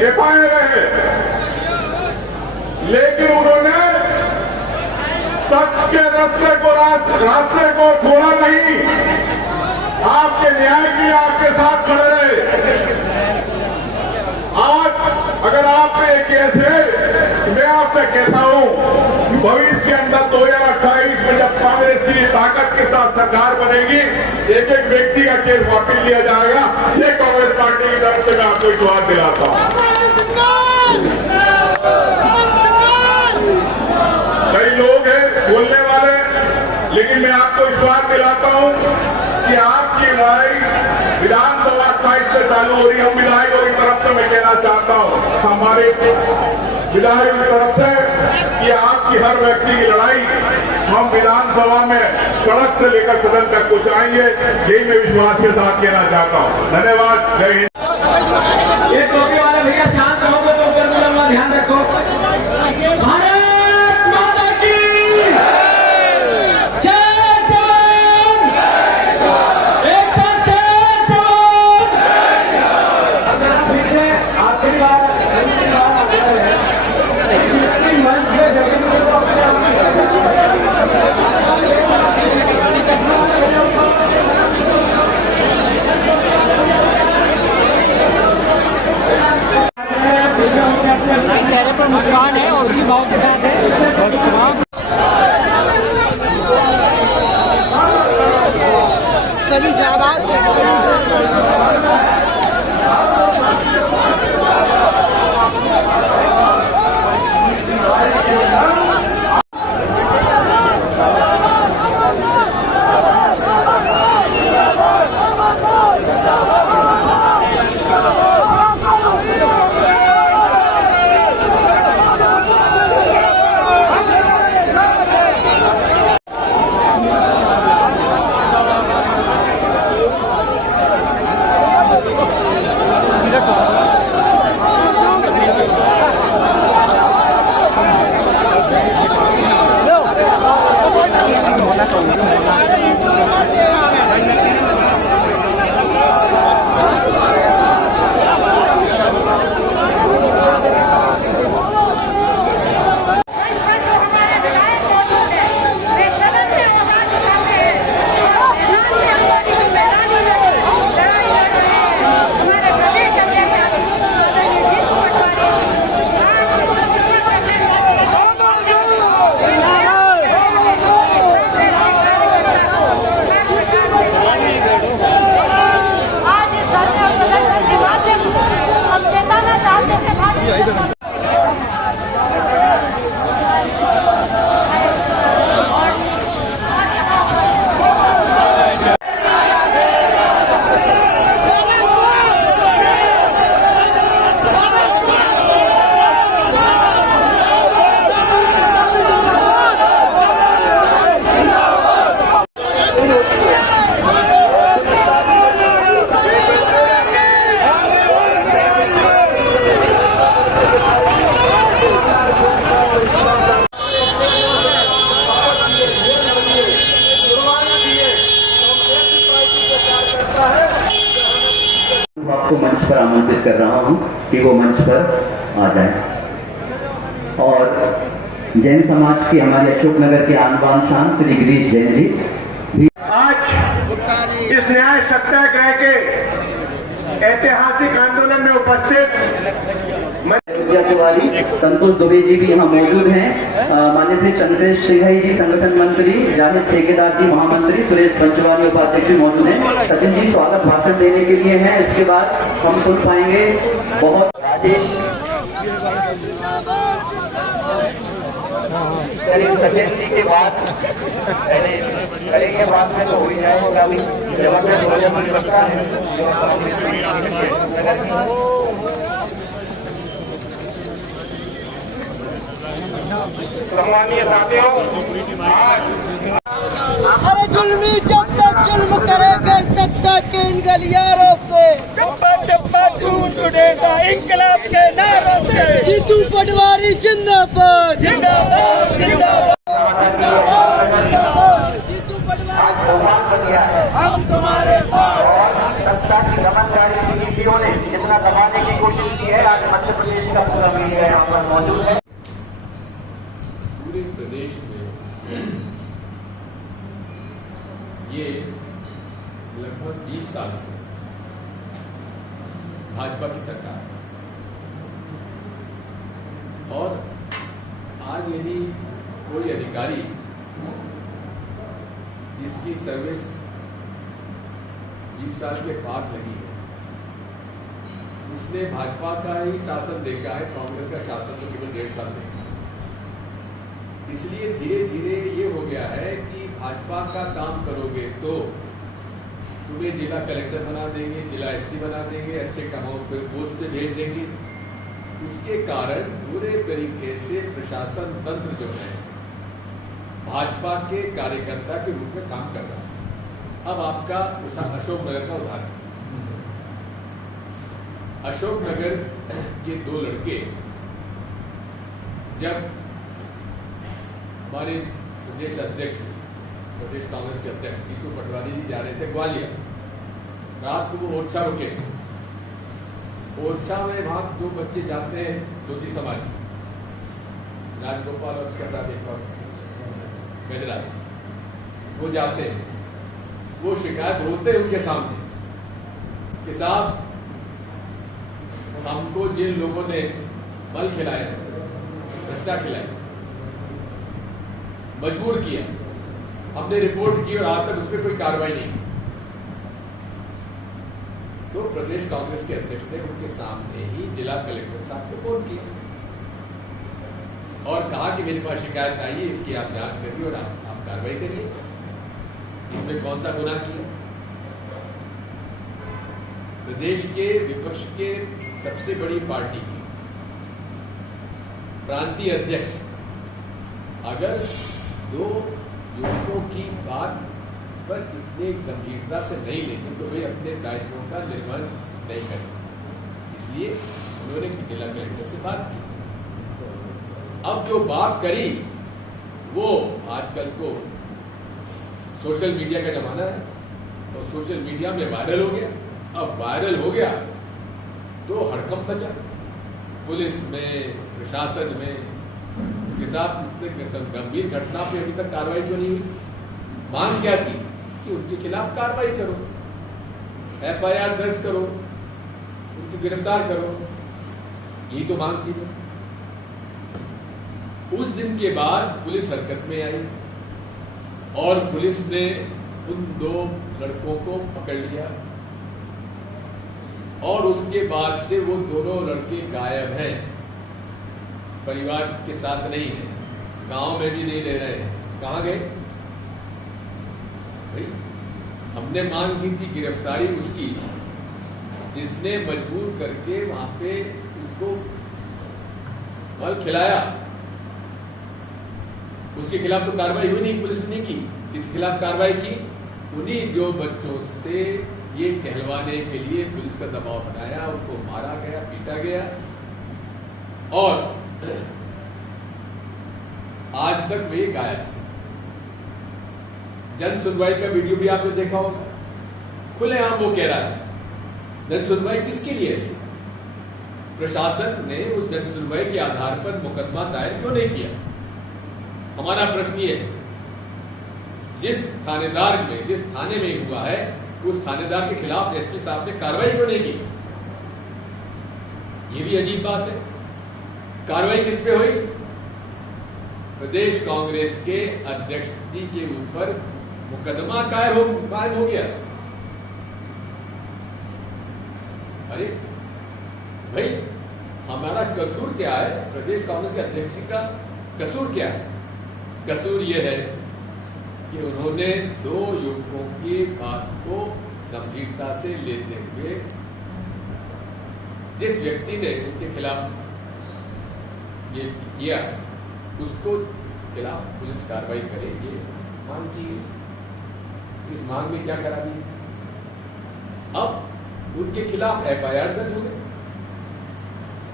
एफआईआर है, लेकिन उन्होंने सच के रास्ते को छोड़ा नहीं, आपके न्याय के लिए आपके साथ खड़े रहे। आज अगर आप पे एक केस है, मैं आपसे कहता हूं कि भविष्य के अंदर 2028 में जब कांग्रेस की ताकत के साथ सरकार बनेगी, एक एक व्यक्ति का केस वापस लिया जाएगा। ये कांग्रेस पार्टी की तरफ से मैं आपको विश्वास दिलाता हूं। कई लोग हैं बोलने वाले, लेकिन मैं आपको विश्वास दिलाता हूं कि आपकी लड़ाई विधानसभा 28 से चालू हो रही है। हम विधायकों की तरफ से मैं कहना चाहता हूं, हमारे विधायकों की तरफ से, कि आपकी हर व्यक्ति की लड़ाई हम विधानसभा में सड़क से लेकर सदन तक पहुंचाएंगे। यही मैं विश्वास के साथ कहना चाहता हूं। धन्यवाद। जय हिंद। ये टोपी वाले भैया शांत रहोगे तो कर ध्यान रखो। सभी जाबाज आपको मंच पर आमंत्रित कर रहा हूं कि वो मंच पर आ जाए। और जैन समाज के हमारे अशोकनगर के आन बान शान श्री गिरीश जैन जी आज इस न्याय सत्याग्रह के ऐतिहासिक आंदोलन में उपस्थित तिवारी संतोष दुबे जी भी यहाँ मौजूद हैं। मान्य श्री चंद्रेश श्रीहरी जी संगठन मंत्री, जाहिद ठेकेदार जी महामंत्री, सुरेश पंचवानी उपाध्यक्ष भी मौजूद हैं। सचिन जी स्वागत भाषण देने के लिए हैं। इसके बाद हम सुन पाएंगे बहुत सचिन जी के बाद करेंगे बाद में तो हो ही जाएगा। अभी जबरदस्त भोजन रखा है। सम्मानीय साथियों, अरे जुल्मी जब तक जुल्म करेंगे सत्ता के इन गलियारों से, चप्पा टूट उड़ेगा इंकलाब के नारों से। जीतू पटवारी जिंदाबाद जिंदाबाद जिंदाबाद। जीतू पटवारी हम तुम्हारे साथ। सत्ता की दमनकारी नीतियों ने जितना दबाने की कोशिश की है, आज मध्य प्रदेश का पूरा मीडिया यहाँ पर मौजूद है। पूरे प्रदेश में ये लगभग 20 साल से भाजपा की सरकार है और आज यदि कोई अधिकारी जिसकी सर्विस 20 साल के बाद लगी है, उसने भाजपा का ही शासन देखा है, कांग्रेस का शासन तो केवल 1.5 साल देखा। इसलिए धीरे धीरे ये हो गया है कि भाजपा का काम करोगे तो तुम्हें जिला कलेक्टर बना देंगे, जिला एसपी बना देंगे, अच्छे कामों पे पोस्ट पे भेज देंगे। उसके कारण पूरे तरीके से प्रशासन तंत्र जो है भाजपा के कार्यकर्ता के रूप में काम कर रहा है। अब आपका अशोकनगर का उदाहरण, अशोकनगर के 2 लड़के जब हमारे प्रदेश अध्यक्ष, प्रदेश कांग्रेस के अध्यक्ष जीतू पटवारी जी जा रहे थे ग्वालियर, रात को वो ओरछा रुके। ओरछा में वहां 2 बच्चे जाते हैं, ज्योति समाज, राजगोपाल और उसके साथ एक और गजराज, वो जाते हैं। वो शिकायत होते हैं उनके सामने कि साहब हमको जिन लोगों ने मल खिलाया, भ्रष्टा खिलाया, मजबूर किया, हमने रिपोर्ट की और आज तक उस पर कोई कार्रवाई नहीं। तो प्रदेश कांग्रेस के अध्यक्ष ने उनके सामने ही जिला कलेक्टर साहब को फोन किया और कहा कि मेरे पास शिकायत आई है, इसकी आप जांच करिए और आप कार्रवाई करिए। इसमें कौन सा गुनाह किया? प्रदेश के विपक्ष के सबसे बड़ी पार्टी की प्रांतीय अध्यक्ष अगर दो युवकों की बात पर इतने गंभीरता से नहीं लेंगे तो वे अपने दायित्वों का निर्वहन नहीं करेंगे। इसलिए उन्होंने जिला कलेक्टर से बात की। अब जो बात करी वो आजकल को सोशल मीडिया का जमाना है और सोशल मीडिया में वायरल हो गया। अब वायरल हो गया तो हड़कंप मचा पुलिस में, प्रशासन में। उनके साथ इतने गंभीर घटना पे अभी तक कार्रवाई क्यों नहीं हुई? मांग क्या थी कि उनके खिलाफ कार्रवाई करो, एफआईआर दर्ज करो, उनको गिरफ्तार करो, यही तो मांग थी। उस दिन के बाद पुलिस हरकत में आई और पुलिस ने उन दो लड़कों को पकड़ लिया और उसके बाद से वो दोनों लड़के गायब हैं, परिवार के साथ नहीं है, गांव में भी नहीं रह रहे हैं। कहां गए भाई? हमने मांग की थी गिरफ्तारी उसकी जिसने मजबूर करके वहां पे उनको फल खिलाया। उसके खिलाफ तो कार्रवाई हुई नहीं, पुलिस ने की। किसके खिलाफ कार्रवाई की? उन्हीं जो बच्चों से ये कहलवाने के लिए पुलिस का दबाव बनाया, उनको मारा गया, पीटा गया और आज तक वे गायब। जन सुनवाई का वीडियो भी आपने देखा होगा, खुलेआम वो कह रहा है जन सुनवाई किसके लिए है? प्रशासन ने उस जन सुनवाई के आधार पर मुकदमा दायर क्यों नहीं किया? हमारा प्रश्न ये है, जिस थाने में हुआ है उस थानेदार के खिलाफ एसपी साहब ने कार्रवाई क्यों नहीं की? ये भी अजीब बात है। कार्रवाई किस पे हुई? प्रदेश कांग्रेस के अध्यक्ष जी के ऊपर मुकदमा कायम हो गया। अरे भाई, हमारा कसूर क्या है? प्रदेश कांग्रेस के अध्यक्ष जी का कसूर क्या है? कसूर यह है कि उन्होंने दो युवकों की बात को गंभीरता से लेते हुए जिस व्यक्ति ने उनके खिलाफ ये किया उसको खिलाफ पुलिस कार्रवाई करे, ये मांग की। इस मांग में क्या खराबी है? अब उनके खिलाफ एफआईआर दर्ज हो गई।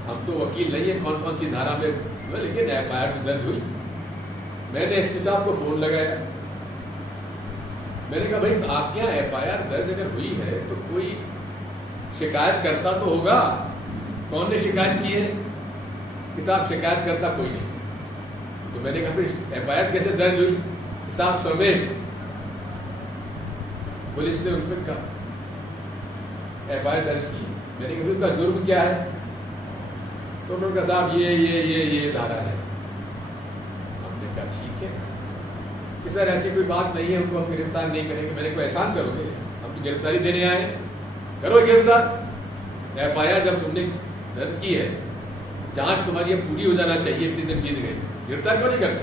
हम तो वकील नहीं है कौन कौन सी धारा में, लेकिन एफआईआर दर्ज हुई। मैंने एसपी साहब को फोन लगाया, मैंने कहा भाई आपके यहाँ एफआईआर दर्ज अगर हुई है तो कोई शिकायत करता तो होगा। कौन ने शिकायत की है? कि साहब शिकायत करता कोई नहीं। तो मैंने कहा फिर एफआईआर कैसे दर्ज हुई? साहब स्वयं पुलिस ने उन पर एफआईआर दर्ज की। मैंने कहा उनका जुर्म क्या है? तो उन्होंने कहा साहब ये धारा है। हमने कहा ठीक है कि सर ऐसी कोई बात नहीं है, उनको हम गिरफ्तार नहीं करेंगे। मैंने कोई एहसान करोगे? हम तो गिरफ्तारी देने आए, करो गिरफ्तार। एफआईआर जब तुमने दर्ज की है, जांच तुम्हारी अब पूरी हो जाना चाहिए, 3 दिन बीत गए, गिरफ्तार क्यों नहीं करते?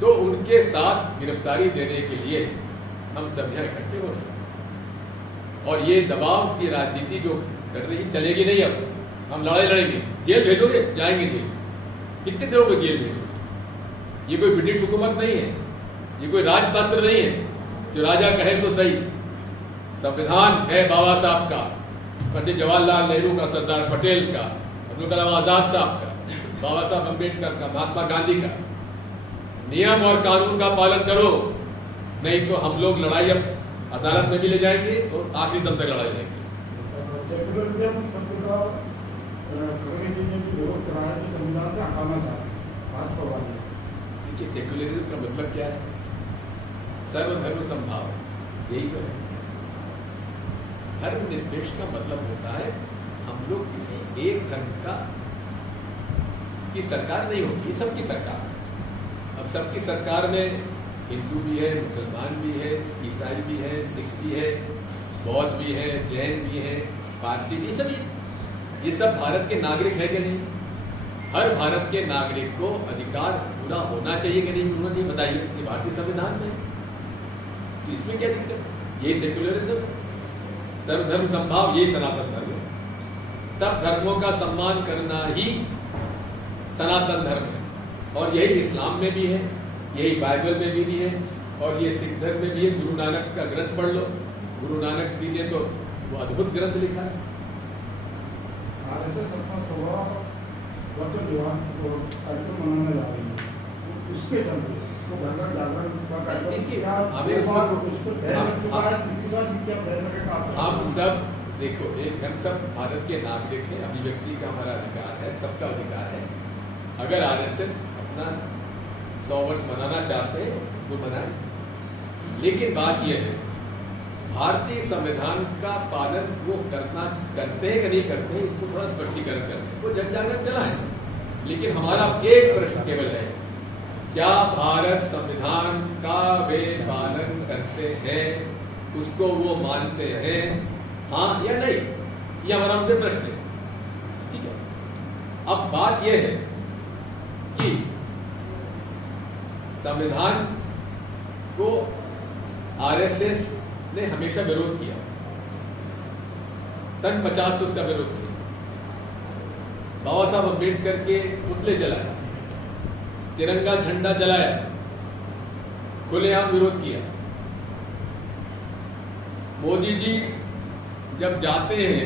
तो उनके साथ गिरफ्तारी देने के लिए हम सब यहाँ इकट्ठे हो रहे हैं और ये दबाव की राजनीति जो कर रही चलेगी नहीं। अब हम लड़ाई लड़ेंगे। जेल भेजोगे? जाएंगे जेल। कितने दिनों को जेल भेजोगे? ये कोई ब्रिटिश हुकूमत नहीं है, ये कोई राजतंत्र नहीं है जो राजा कहे सो सही। संविधान है बाबा साहब का, पंडित जवाहरलाल नेहरू का, सरदार पटेल का, अब्दुल कलाम आजाद साहब का, बाबा साहब अम्बेडकर का, महात्मा गांधी का। नियम और कानून का पालन करो, नहीं तो हम लोग लड़ाई अब अदालत में भी ले जाएंगे और आखिरी दम तक लड़ाई लेंगे। देखिए सेक्युलरिज्म का मतलब क्या है? सर्वधर्म समभाव, यही तो है। धर्मनिरपेक्ष का मतलब होता है हम लोग किसी एक धर्म की सरकार नहीं होगी, सबकी सरकार। अब सबकी सरकार में हिंदू भी है, मुसलमान भी है, ईसाई भी है, सिख भी है, बौद्ध भी है, जैन भी है, पारसी भी, ये सब भारत के नागरिक है कि नहीं? हर भारत के नागरिक को अधिकार पूरा होना चाहिए कि नहीं होना चाहिए? बताइए कि भारतीय संविधान में, तो इसमें क्या दिक्कत? यही सेक्युलरिज्म, सर्वधर्म समभाव, यही सनातन धर्म है। सब धर्मों का सम्मान करना ही सनातन धर्म है, और यही इस्लाम में भी है, यही बाइबल में भी है, और ये सिख धर्म में भी है। गुरु नानक का ग्रंथ पढ़ लो, गुरु नानक जी ने तो वो अद्भुत ग्रंथ लिखा है। आरएसएस अपना 16 वर्ष कार्यक्रम मनाने जा रही है, उसके चलते तो घर जागरण का हम सब देखो, हम सब भारत के नागरिक हैं, अभिव्यक्ति का हमारा अधिकार है, सबका अधिकार है। अगर आरएसएस अपना 100 वर्ष मनाना चाहते हैं तो मनाएं, लेकिन बात यह है भारतीय संविधान का पालन वो करते हैं कि नहीं करते हैं, इसको थोड़ा स्पष्टीकरण करते हैं, वो जन जागरण चलाएं। लेकिन हमारा एक प्रश्न केवल है, क्या भारत संविधान का वे पालन करते हैं, उसको वो मानते हैं, हाँ या नहीं? ये हमारा हमसे प्रश्न है, ठीक है। अब बात यह है कि संविधान को आरएसएस ने हमेशा विरोध किया, सन 50 से उसका विरोध किया। बाबा साहब अम्बेडकर के पुतले जलाए, तिरंगा झंडा जलाया, खुलेआम विरोध किया। मोदी जी जब जाते हैं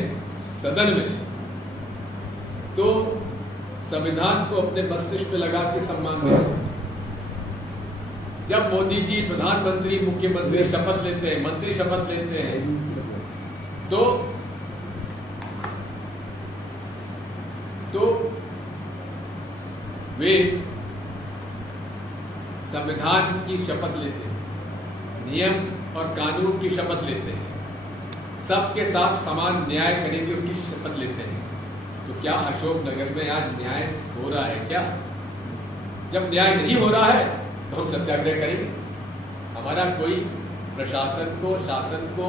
सदन में तो संविधान को अपने मस्तिष्क में लगा के सम्मान करते हैं। जब मोदी जी प्रधानमंत्री, मुख्यमंत्री शपथ लेते हैं, मंत्री शपथ लेते हैं, तो वे संविधान की शपथ लेते हैं, नियम और कानून की शपथ लेते हैं, सबके साथ समान न्याय करेंगे उसकी शपथ लेते हैं। तो क्या अशोकनगर में आज न्याय हो रहा है क्या? जब न्याय नहीं हो रहा है तो हम सत्याग्रह करेंगे। हमारा कोई प्रशासन को, शासन को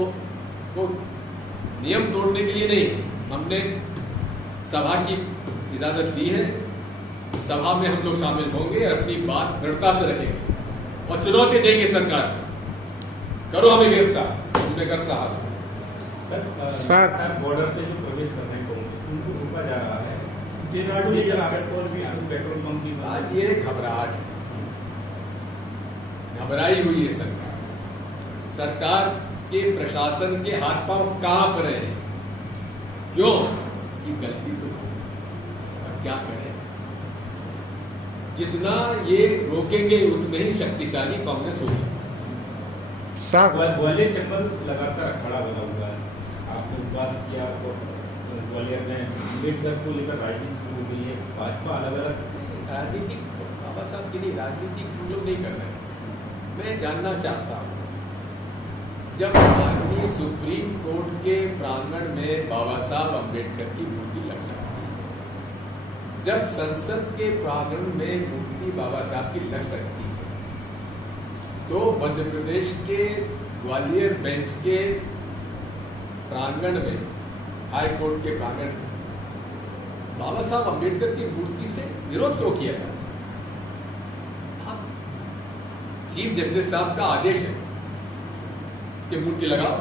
नियम तोड़ने के लिए नहीं, हमने सभा की इजाजत दी है, सभा में हम लोग शामिल होंगे और अपनी बात दृढ़ता से रखेंगे और चुनौती देंगे सरकार, करो हमें गिरफ्तार, उनमें कर साहस। सर बॉर्डर से जो प्रवेश करने को उनको रोका जा रहा है, पेट्रोल पंप की आज ये घबराई हुई है सरकार के प्रशासन के हाथ पांव कांप रहे हैं। क्यों? कि गलती तो और क्या करें, जितना ये रोकेंगे उतने ही शक्तिशाली कांग्रेस होगी। ग्वालियर चक्कर लगातार अखाड़ा बना हुआ है, आपने उपवास किया, ग्वालियर में अम्बेडकर को लेकर राजनीति शुरू हो गई है, भाजपा अलग अलग राजनीतिक बाबा साहब के लिए राजनीतिक हम लोग नहीं कर रहे हैं। मैं जानना चाहता हूं, जब माननीय सुप्रीम कोर्ट के प्रांगण में बाबा साहब अम्बेडकर की मूर्ति लग सकती है, जब संसद के प्रांगण में मूर्ति बाबा साहब की लग सकती है, तो मध्य प्रदेश के ग्वालियर बेंच के प्रांगण में, हाई कोर्ट के प्रांगण में बाबा साहब अम्बेडकर की मूर्ति से विरोध क्यों किया था? चीफ जस्टिस साहब का आदेश है कि मूर्ति लगाओ,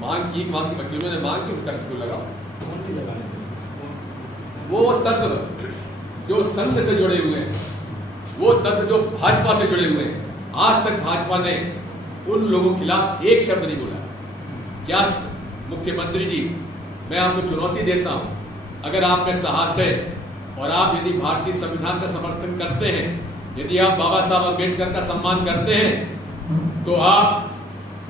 मांग की वकीलों ने मांग की, उनका क्यों लगाओ। वो तत्व जो संघ से जुड़े हुए हैं, वो तत्व जो भाजपा से जुड़े हुए हैं, आज तक भाजपा ने उन लोगों के खिलाफ एक शब्द नहीं बोला। क्या मुख्यमंत्री जी, मैं आपको चुनौती देता हूं, अगर आप में साहस है और आप यदि भारतीय संविधान का समर्थन करते हैं, यदि आप बाबा साहब अम्बेडकर का सम्मान करते हैं, तो आप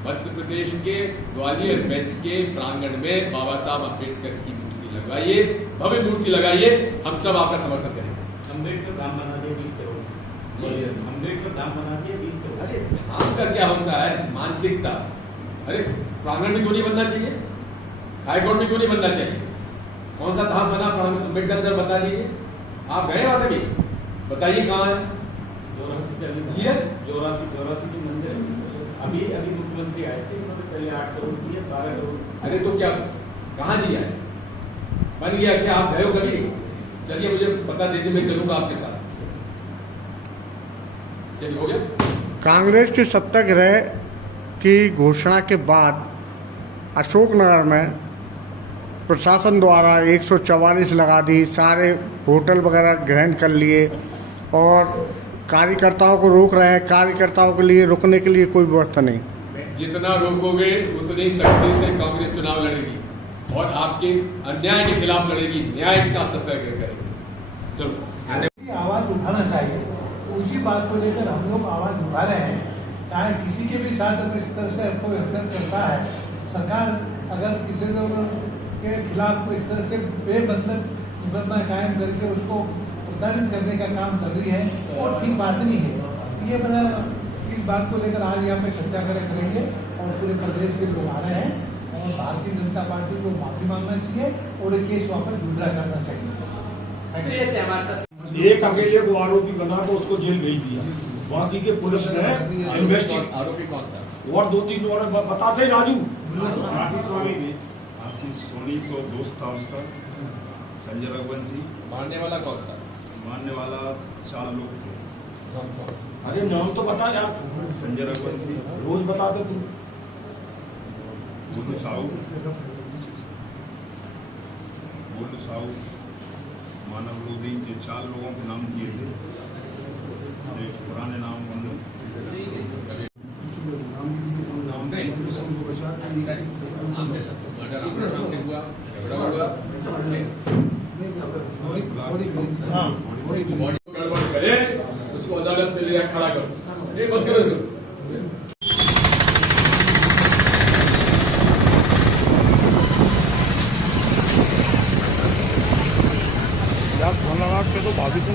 मध्य प्रदेश के ग्वालियर बेंच के प्रांगण में बाबा साहब अम्बेडकर की मूर्ति लगवाइए, भव्य मूर्ति लगाइए, हम सब आपका समर्थन करेंगे। अम्बेडकर धाम बना दिया 20 करोड़ से, अम्बेडकर धाम बना दिया 20 करोड़। अरे धाम का क्या होता है? मानसिकता। अरे प्रांगण में क्यों नहीं बनना चाहिए? हाईकोर्ट में क्यों नहीं बनना चाहिए? कौन सा धाम बना अम्बेडकर बता दीजिए। आप गए वहां तभी, बताइए कहाँ है? 84 के मंदिर, अभी मुख्यमंत्री आए थे, पहले 8 करोड़ दिए, 12 करोड़। अरे तो क्या कहाँ दिया है? बन गया क्या? आप गए हो कभी? चलिए मुझे पता दीजिए, मैं चलूंगा आपके साथ। चलिए, हो गया। कांग्रेस के सत्याग्रह की घोषणा के बाद अशोकनगर में प्रशासन द्वारा 144 लगा दी, सारे होटल वगैरह ग्रहण कर लिए और कार्यकर्ताओं को रोक रहे हैं। कार्यकर्ताओं के लिए रुकने के लिए कोई व्यवस्था नहीं। जितना रोकोगे उतनी सख्ती से कांग्रेस चुनाव लड़ेगी और आपके अन्याय के खिलाफ लड़ेगी, न्याय का सत्याग्रह करेगी। चलो, आवाज उठाना चाहिए, उसी बात को लेकर हम लोग आवाज उठा रहे हैं। चाहे किसी के भी साथ अगर इस तरह से हमको व्यक्त करता है, सरकार अगर किसी के खिलाफ इस तरह से बेमतलब मुकदमा कायम करके उसको प्रताड़ित करने का काम कर रही है, वो ठीक बात नहीं है। ये मतलब इस बात को लेकर आज यहाँ पे सत्याग्रह करेंगे और पूरे प्रदेश के लोग आ रहे हैं और भारतीय जनता पार्टी को माफी मांगना चाहिए और ये केस वापस विड्रा करना चाहिए। एक अकेले को आरोपी बना तो उसको जेल भेज दिया, बाकी के पुलिस ने इन्वेस्टिगेट। आरोपी कौन था? और 2-3 और बता से राजू आशीष सोनी को दोस्त था उसका, संजय रघुवंशी। मारने वाला कौन था? मारने वाला 4 लोग थे। कौन कौन? अरे नाम तो बता यार। संजय रघुवंशी, रोज बताते तू। बोलू साहू, मानव लोधी, जो 4 लोगों के नाम दिए थे, पुराने नाम आमने सामने हुआ, झगड़ा हुआ, बॉडी गड़बड़ करे उसको अदालत में ले खड़ा करो। ये मत करो। धन्यवाद के तो भाभी तो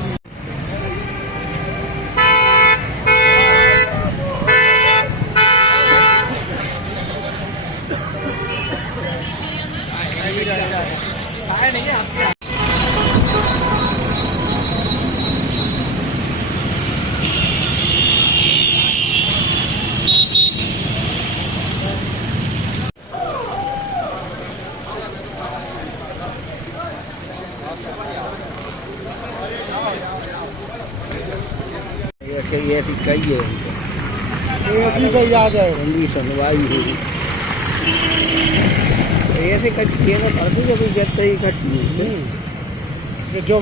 ऐसी कही है, ऐसी कही आ जाए हिंदी सुनवाई हुई ऐसे कच खेल पड़ती है, जब व्यक्त ही घटती जो